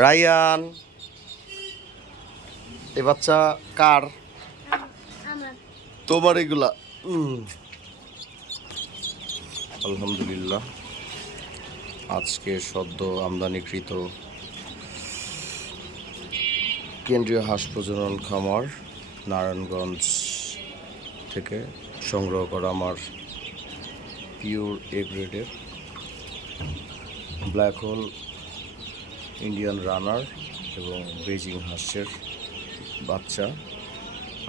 Ryan. এ বাচ্চা কার? তোমার এগুলা। আলহামদুলিল্লাহ। আজকে সদ্য আমদানিকৃত কেন্দ্রীয় হাঁস প্রজনন খামার নারায়ণগঞ্জ থেকে সংগ্রহ করা আমার পিওর এ গ্রেডের ব্ল্যাক হোল ইন্ডিয়ান রানার এবং বেজিং হাঁসের বাচ্চা।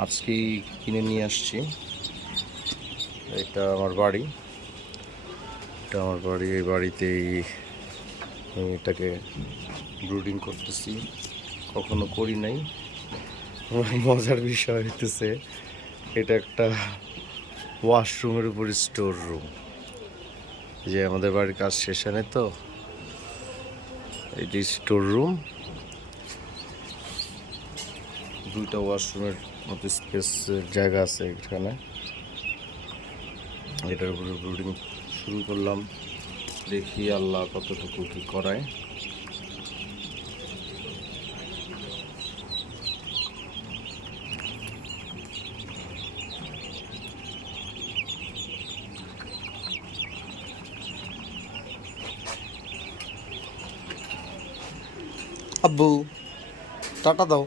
আজকেই কিনে নিয়ে আসছি। এটা আমার বাড়ি। এটা আমার বাড়ি। এই বাড়িতেই আমি এটাকে ব্রুডিং করতেছি। কখনো করি নাই। মজার বিষয় হইতেছে, এটা একটা ওয়াশরুমের উপর স্টোর রুম যে আমাদের বাড়ির কাজ শেষ হয় তো? এটি স্টোর রুম দুইটা ওয়াশরুমের মতো স্পেস জায়গা আছে এখানে। এটার উপরে ব্রুডিং শুরু করলাম। দেখি আল্লাহ কতটুকু কি করায়। আব্বু টাটা দাও।